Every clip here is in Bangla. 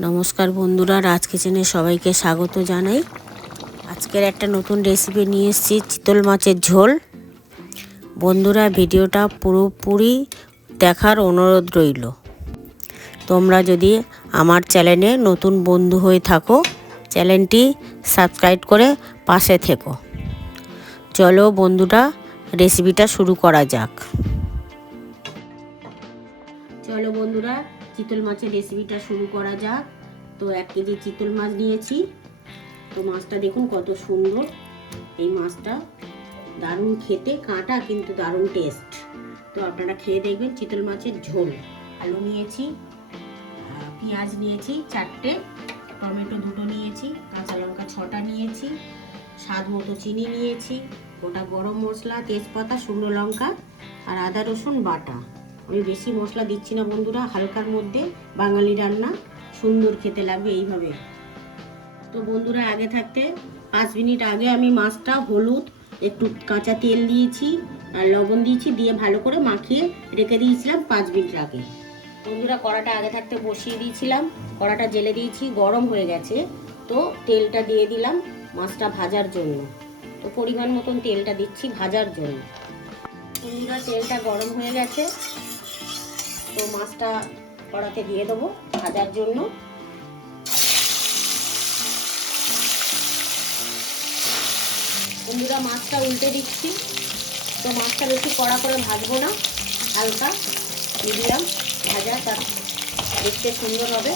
নমস্কার বন্ধুরা, রাজ কিচেনে সবাইকে স্বাগত জানাই। আজকের একটা নতুন রেসিপি নিয়ে এসেছি, চিতল মাছের ঝোল। বন্ধুরা, ভিডিওটা পুরোপুরি দেখার অনুরোধ রইল। তোমরা যদি আমার চ্যানেলে নতুন বন্ধু হয়ে থাকো, চ্যানেলটি সাবস্ক্রাইব করে পাশে থেকো। চলো বন্ধুরা রেসিপিটা শুরু করা যাক। চলো বন্ধুরা চিতল মাছের রেসিপিটা শুরু করা যাক। তো এক কেজি চিতল মাছ নিয়েছি। তো মাছটা দেখুন কত সুন্দর। এই মাছটা দারুণ খেতে, কাঁটা কিন্তু দারুণ টেস্ট তো আপনারা খেয়ে দেখবেন চিতল মাছের ঝোল। আলু নিয়েছি পেঁয়াজ নিয়েছি চারটে, টমেটো দুটো নিয়েছি, কাঁচা লঙ্কা ছটা নিয়েছি, স্বাদ মতো চিনি নিয়েছি, গোটা গরম মশলা, তেজপাতা, শুকনো লঙ্কা আর আদা রসুন বাটা। আমি বেশি মশলা দিচ্ছি না বন্ধুরা, হালকার মধ্যে বাঙালি রান্না সুন্দর খেতে লাগবে এইভাবে। তো বন্ধুরা, আগে থাকতে পাঁচ মিনিট আগে আমি মাছটা হলুদ, একটু কাঁচা তেল দিয়েছি আর লবণ দিয়েছি, দিয়ে ভালো করে মাখিয়ে রেখে দিয়েছিলাম পাঁচ মিনিট আগে। বন্ধুরা, কড়াটা আগে থাকতে বসিয়ে দিয়েছিলাম, কড়াটা জেলে দিয়েছি, গরম হয়ে গেছে। তো তেলটা দিয়ে দিলাম মাছটা ভাজার জন্য। তো পরিমাণ মতন তেলটা দিচ্ছি ভাজার জন্য। বন্ধুরা তেলটা গরম হয়ে গেছে তো মাছটা কড়াতে দিয়ে দেবো ভাজার জন্য। বন্ধুরা, মাছটা উল্টে দিচ্ছি। তো মাছটা বেশি কড়া করে ভাজবো না। হালকা, মিডিয়াম ভাজা তার দেখতে সুন্দর হবে।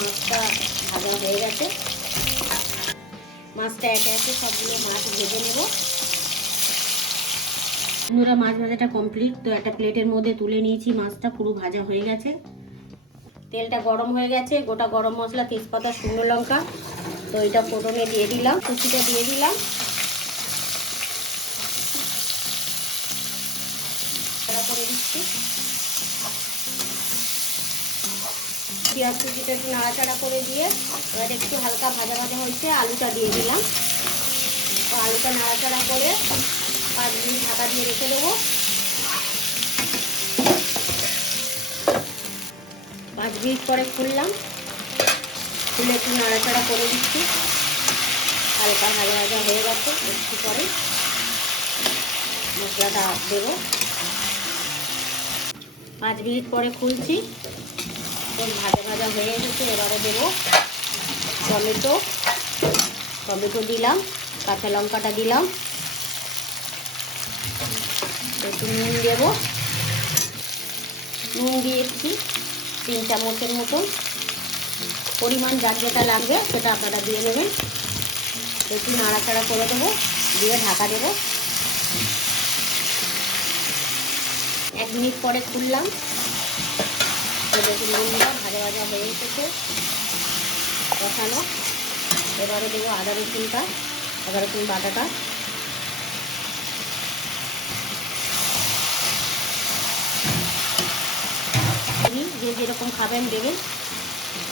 মাছটা ভাজা হয়ে গেছে। মাছটা একে একে সবগুলো মাছ ভেজে নেব। বন্ধুরা মাছ ভাজাটা কমপ্লিট তো একটা প্লেটের মধ্যে তুলে নিয়েছি মাছটা, পুরো ভাজা হয়ে গেছে। তেলটা গরম হয়ে গেছে, গোটা গরম মশলা, তেজপাতা, শুকনো লঙ্কা। তো এটা প্রথমে দিয়ে দিলাম, কুচিটা দিয়ে দিলাম। পেঁয়াজ কুচিটা একটু নাড়াচাড়া করে দিয়ে, এবার একটু হালকা ভাজা ভাজা হয়েছে, আলুটা দিয়ে দিলাম। তো আলুটা নাড়াচাড়া করে পাঁচ মিনিট ঢাকা দিয়ে রেখে দেবো। পাঁচ মিনিট পরে খুললাম। খুলে একটু নাড়াচাড়া করে দিচ্ছি। হালকা ভাজা ভাজা হয়ে গেছে। একটু পরে মশলাটা দেবো। পাঁচ মিনিট পরে খুলছি। ভাজা ভাজা হয়ে গেছে এবারে দেবো টমেটো। টমেটো দিলাম, কাঁচা লঙ্কাটা দিলাম। একটু নুন দেব। নুন দিয়েছি তিন চামচের মতন। পরিমাণ যার যেটা লাগবে সেটা আপনারা দিয়ে নেবেন। একটু নাড়াচাড়া করে দেবো, দিয়ে ঢাকা দেবো। এক মিনিট পরে খুললাম। নুনটা ভাজা ভাজা হয়ে এসেছে। কষানো। এবারে দেবো আদা রসুনটা, আদা রসুন বাটাটা চিনি যে যেরকম খাবেন দেবেন,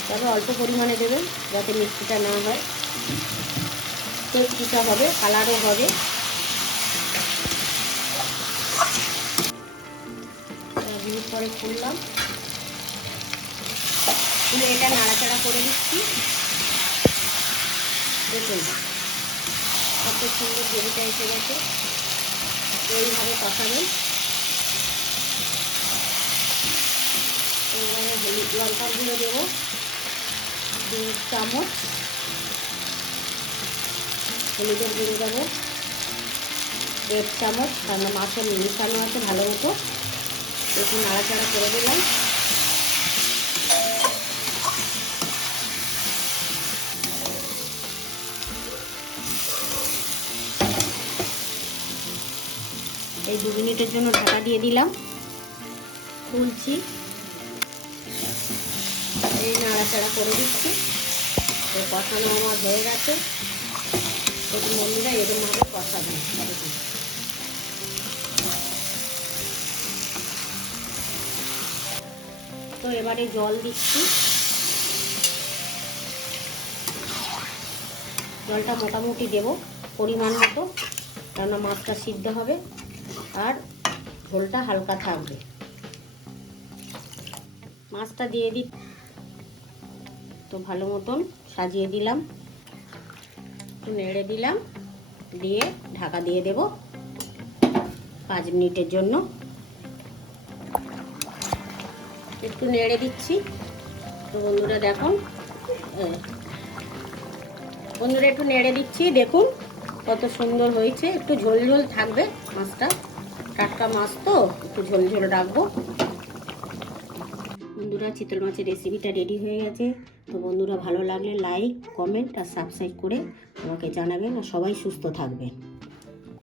তবে অল্প পরিমাণে দেবেন যাতে মিষ্টিটা না হয়। টেস্টিটা হবে, কালারও হবে। পরে খুললাম। খুলে এটা নাড়াচাড়া করে দিচ্ছি দেখুন, কত সুন্দর গ্রেভিটা এসে গেছে। এইভাবে কষাবেন। এবারে হলুদ লঙ্কার গুঁড়ো দেবো, দু চামচ হলুদের গুঁড়ো দেবো, দেড় চামচ, কারণ মাছের মিশানো আছে ভালো মতো। একটু নাড়াচাড়া করে দিলাম। এই দু মিনিটের জন্য ঢাকা দিয়ে দিলাম। খুলছি। এই নাড়াচাড়া করে দিচ্ছি। তো কষানো আমার হয়ে গেছে। একটু মন্দিরা কষাবেন দেখুন। তো এবারে জল দিচ্ছি। জলটা মোটামুটি দেব পরিমাণ মতো, কেননা মাছটা সিদ্ধ হবে আর ঝোলটা হালকা থাকবে। মাছটা দিয়ে দিই। তো ভালো মতন সাজিয়ে দিলাম। একটু নেড়ে দিলাম। দিয়ে ঢাকা দিয়ে দেব পাঁচ মিনিটের জন্য। একটু নেড়ে দিচ্ছি। তো বন্ধুরা দেখুন বন্ধুরা একটু নেড়ে দিচ্ছি। দেখুন কত সুন্দর হয়েছে। একটু ঝোল ঝোল থাকবে মাছটা। টাটকা মাছ তো, একটু ঝোল ঝোল রাখব। বন্ধুরা, চিতল মাছের রেসিপিটা রেডি হয়ে গেছে। তো বন্ধুরা, ভালো লাগলে লাইক কমেন্ট আর সাবস্ক্রাইব করে আমাকে জানাবেন। আর সবাই সুস্থ থাকবেন।